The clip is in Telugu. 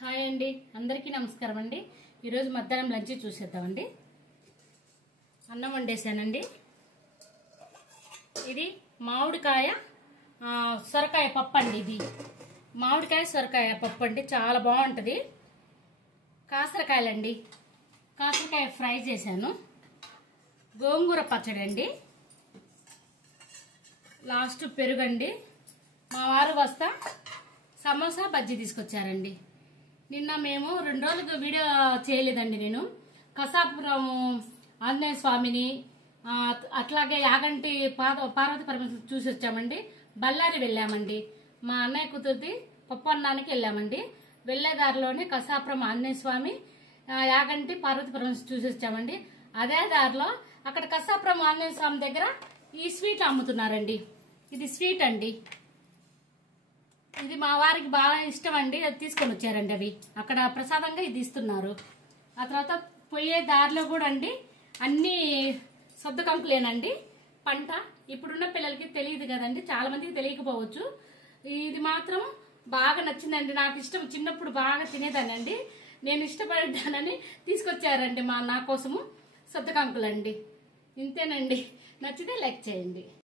హాయ్ అండి, అందరికీ నమస్కారం అండి. ఈరోజు మధ్యాహ్నం లంచ్ చూసేద్దామండి. అన్నం వండేసానండి. ఇది మామిడికాయ సొరకాయ పప్పు అండి. ఇది మామిడికాయ సొరకాయ పప్పు అండి, చాలా బాగుంటుంది. కాసరకాయలండి, కాసరకాయ ఫ్రై చేశాను. గోంగూర పచ్చడి అండి. లాస్ట్ పెరుగండి. మా వారు వస్తా సమోసా బజ్జీ తీసుకొచ్చారండి. నిన్న మేము 2 రోజులకు వీడియో చేయలేదండి. నేను కసాపురం ఆంజనేయ స్వామిని అట్లాగే యాగంటి పార్వతి పరమేశ్వరం చూసి వచ్చామండి. బళ్ళారి వెళ్ళామండి. మా అన్నయ్య కూతురిది పప్పు అన్నానికి వెళ్ళామండి. వెళ్లేదారిలోనే కసాపురం ఆంజనేయ స్వామి, యాగంటి పార్వతి పరమేశ్వరం చూసి వచ్చామండి. అదే దారిలో అక్కడ కసాపురం ఆంజనేయ స్వామి దగ్గర ఈ స్వీట్ అమ్ముతున్నారండి. ఇది స్వీట్ అండి. ఇది మా వారికి బాగా ఇష్టం అండి. అది తీసుకొని వచ్చారండి. అవి అక్కడ ప్రసాదంగా ఇది ఇస్తున్నారు. ఆ తర్వాత పోయే దారిలో కూడా అండి అన్ని సొద్ద కంకులేనండి పంట. ఇప్పుడున్న పిల్లలకి తెలియదు కదండి, చాలా మందికి తెలియకపోవచ్చు. ఇది మాత్రం బాగా నచ్చిందండి. నాకు ఇష్టం, చిన్నప్పుడు బాగా తినేదానండి. నేను ఇష్టపడ్డానని తీసుకొచ్చారండి నా కోసము సొద్ద కంకులండి. ఇంతేనండి. నచ్చితే లైక్ చేయండి.